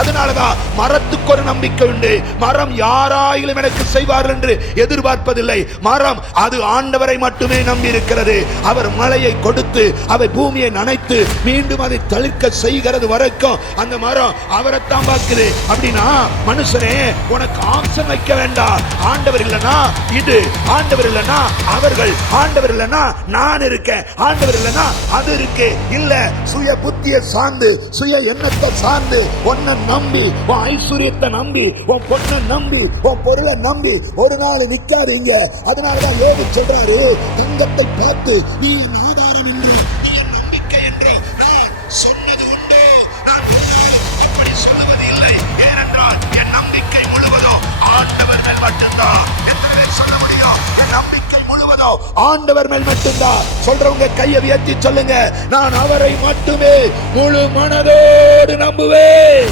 அதனாலதான் மரத்துக்கு ஒரு நம்பிக்கை உண்டு. மரம் யாராயிலும் எனக்கு செய்வார்கள் என்று எதிர்பார்ப்பதில்லை. மரம் அது ஆண்டவரை மட்டுமே நம்பி இருக்கிறது. அவர் மழையை கொடுத்து அவை பூமியை நனைத்து மீண்டும் அதை தளிர்க்க செய்கிறது வரைக்கும் அந்த மரம் அவரைத்தான் பார்க்குது. அப்படின்னா மனுஷனே, உனக்கு ஆப்ஷன் வைக்க வேண்டாம். ஆண்டவர் இல்லைன்னா இது, ஆண்டவர் இல்லைன்னா அவர்கள், ஆண்டவர் இல்லைன்னா நான் இருக்கேன், ஆண்டவர் இல்லைன்னா அது இருக்கு. இல்ல சுய புத்தியை சார்ந்து, சுய எண்ணத்தை சார்ந்து, உன்னை நம்பி, உன் ஐஸ்வர்யத்தை நம்பி, உன் பொண்ணை நம்பி, உன் பொருளை நம்பி ஒரு நாள் நிக்காதீங்க. அதனாலதான் யோபு சொல்றாரு, தங்கத்தை பார்த்து நீ என் ஆதாரம் என்று, நீ என் நம்பிக்கை என்று நான் சொன்னது உண்டு. நான் இப்படி சொல்லுவது இல்லை. ஏனென்றால் என் நம்பிக்கை முழுவதோ ஆண்டவர் மேல் மட்டும்தான். என்று சொல்ல முடியும். என் நம்பிக்கை முழுவதோ ஆண்டவர் மேல் மட்டும்தான். சொல்றவங்க கையை உயர்த்தி சொல்லுங்க, நான் அவரை மட்டுமே முழு மனதோடு நம்புவேன்.